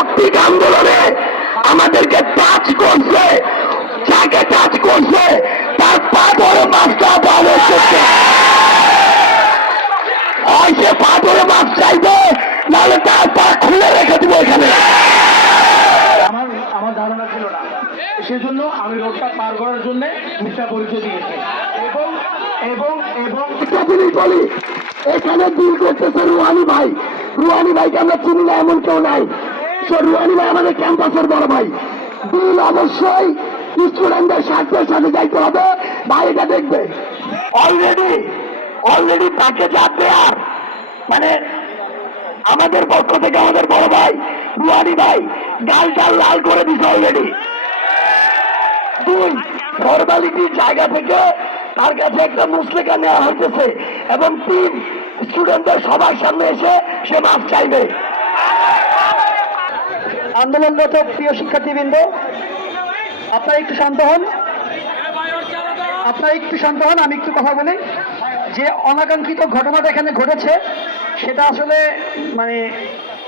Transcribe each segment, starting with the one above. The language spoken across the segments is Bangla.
যৌক্তিক আন্দোলনে আমাদেরকে টাচ করছে, যাকে টাচ করছে তার পা ধরে মাছটা পাওয়া করছে। হয় সে পা ধরে মাছ চাইবে, নাহলে তার পা খুলে রেখে দিব এখানে। আমার ধারণা ছিল না, সেজন্য আমি রোডটা পার করার জন্য মিথ্যা পরিচয় দিয়েছি। এবং এবং এবং একটা জিনিস বলি, এখানে ডিল করতেছে রুহানি ভাই। রুহানি ভাইকে আমরা চিনি না এমন কেউ নাই। রুহানি ভাই আমাদের ক্যাম্পাসের বড় ভাই। ডিল অবশ্যই স্টুডেন্টদের স্বার্থের সাথে যাইতে হবে, ভাই এটা দেখবে। অলরেডি তাকে চাপ দেওয়ার মানে আমাদের পক্ষ থেকে আমাদের বড় ভাই রুহানি ভাই গালটাল লাল করে দিছে অলরেডি। দুই, ফরমালিটির জায়গা থেকে তার কাছে একটা মুসলেখা নেওয়া হইতেছে, এবং তিন, স্টুডেন্টদের সবার সামনে এসে সে মাফ চাইবে। আন্দোলনরত প্রিয় শিক্ষার্থীবৃন্দ, আপনারা একটু শান্ত হন, আমি একটু কথা বলি। যে অনাকাঙ্ক্ষিত ঘটনাটা এখানে ঘটেছে সেটা আসলে মানে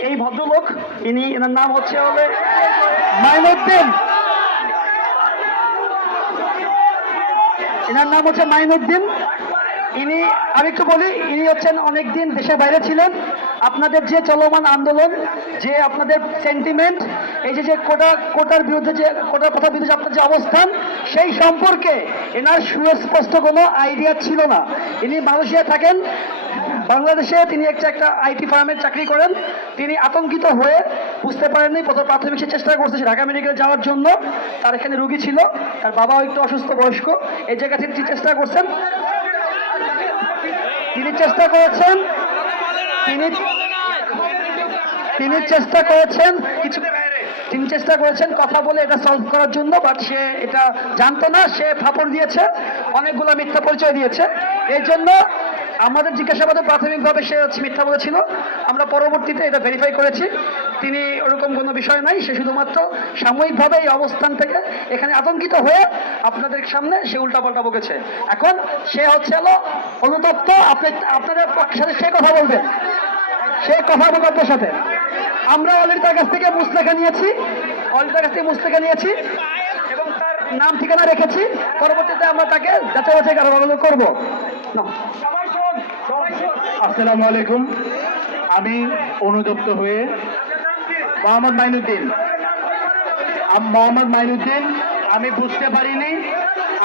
এই ভদ্রলোক, এনার নাম হচ্ছে মাইনুদ্দিন। এনার নাম হচ্ছে মাইনুদ্দিন। আমি একটু বলি, ইনি হচ্ছেন অনেকদিন দেশের বাইরে ছিলেন। আপনাদের যে চলমান আন্দোলন, যে আপনাদের সেন্টিমেন্ট, এই যে কোটার বিরুদ্ধে, যে কোটার কথা বিরুদ্ধে আপনার যে অবস্থান, সেই সম্পর্কে এনার সুস্পষ্ট কোনো আইডিয়া ছিল না। ইনি মালয়েশিয়া থাকেন, বাংলাদেশে তিনি একটা আইটি ফার্মের চাকরি করেন। তিনি আতঙ্কিত হয়ে বুঝতে পারেননি, প্রাথমিক চেষ্টা করছে ঢাকা মেডিকেল যাওয়ার জন্য। তার এখানে রুগী ছিল, তার বাবাও একটু অসুস্থ বয়স্ক। এই জায়গা থেকে তিনি চেষ্টা করছেন কথা বলে এটা সলভ করার জন্য, বাট সে এটা জানতো না। সে ফাপড় দিয়েছে, অনেকগুলো মিথ্যা পরিচয় দিয়েছে। এই জন্য আমাদের জিজ্ঞাসাবাদে প্রাথমিকভাবে সে মিথ্যা বলেছিল। আমরা পরবর্তীতে এটা ভেরিফাই করেছি, তিনি ওরকম কোনো বিষয় নাই। সে শুধুমাত্র সাময়িকভাবে এই অবস্থান থেকে এখানে আতঙ্কিত হয়ে আপনাদের সামনে সে উল্টাপাল্টা বকেছে। এখন সে হচ্ছে অনুতপ্ত। আপনাদের সাথে সে কথা বলবেন, সে কথা বলবে আপনার সাথে। আমরা অলরেডি তার কাছ থেকে মুসলেখা নিয়েছি এবং তার নাম ঠিকানা রেখেছি। পরবর্তীতে আমরা তাকে যাচাই বাছাই করবো। আসসালামু আলাইকুম। আমি অনুতপ্ত হয়ে মোহাম্মদ মাইনুদ্দিন, আমি বুঝতে পারিনি।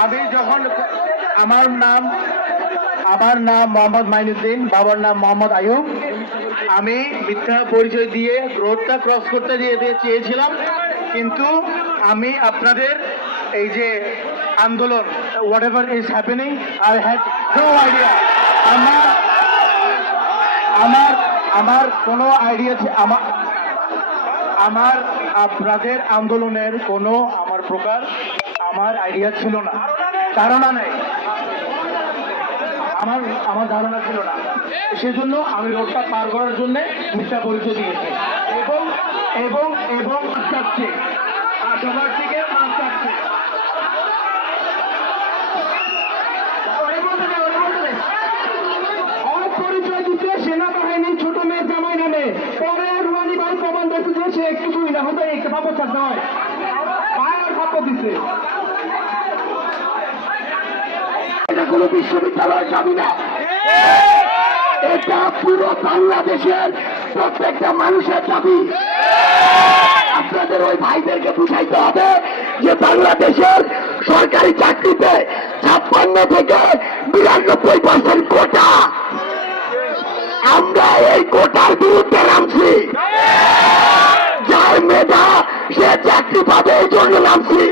আমি যখন আমার নাম মোহাম্মদ মাইনুদ্দিন, বাবার নাম মোহাম্মদ আয়ুব। আমি মিথ্যা পরিচয় দিয়ে রোডটা ক্রস করতে চেয়েছিলাম, কিন্তু আমি আপনাদের এই যে আন্দোলন, whatever is happening, I had no idea. আমার কোনো আইডিয়া, আমার আপনাদের আন্দোলনের কোনো আমার আইডিয়া ছিল না, ধারণা নাই। আমার ধারণা ছিল না, সেজন্য আমি রোডটা পার করার জন্য মিথ্যা পরিচয় দিয়েছি। এবং এবং এবং চাচ্ছে সবার থেকে মাছ চাচ্ছে। পরিচয় দিচ্ছে সেনাবাহিনীর ছোট মেয়ে জামাই নামে। পরে রুহানি ভাই প্রমাণ দেখছে যে সে একটু দুই না হতে একটা পাপড় ছাড়তে হয়, পায়ের পাপড় দিচ্ছে। এটা কোনো বিশ্ববিদ্যালয় যাবি না, এটা পুরো বাংলাদেশের প্রত্যেকটা মানুষের দাবি। আপনাদের ওই ভাইদেরকে বুঝাইতে হবে যে বাংলাদেশের সরকারি চাকরিতে 56 থেকে 92% কোটা। আমরা এই কোটার বিরুদ্ধে নামছি। যার মেধা সে চাকরি পাবে, এই জন্য নামছি।